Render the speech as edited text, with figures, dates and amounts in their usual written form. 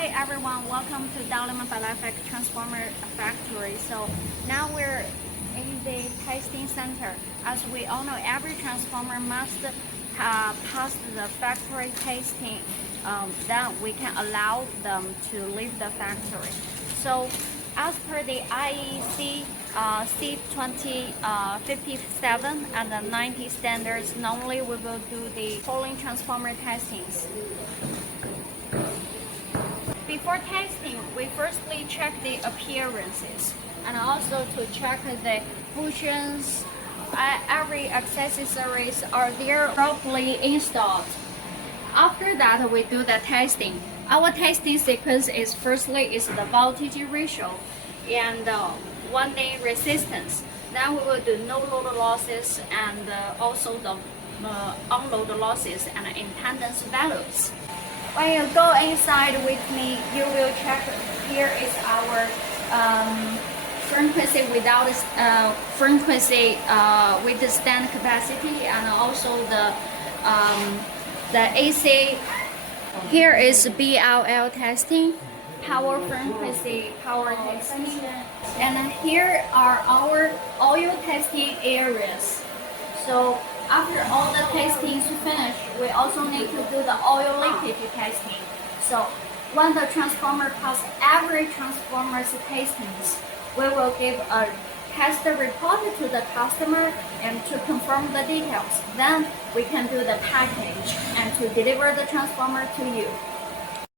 Hi everyone, welcome to Daelim Belefic Transformer factory. So now we're in the testing center. As we all know, every transformer must pass the factory testing. Then we can allow them to leave the factory. So as per the IEC C2057 and the 90 standards, normally we will do the following transformer testings. Before testing, we firstly check the appearances and also to check the bushings, every accessories are there properly installed. After that, we do the testing. Our testing sequence is firstly is the voltage ratio and 1A resistance. Then we will do no load losses and also the unload losses and impedance values. When you go inside with me, you will check. Here is our frequency without frequency with the stand capacity, and also the AC. Here is BLL testing, power frequency, power testing, and here are our oil testing areas. So after all the testing is finished, we also need to do the oil leakage testing. So when the transformer passes every transformer's testings, we will give a test report to the customer and to confirm the details. Then we can do the package and to deliver the transformer to you.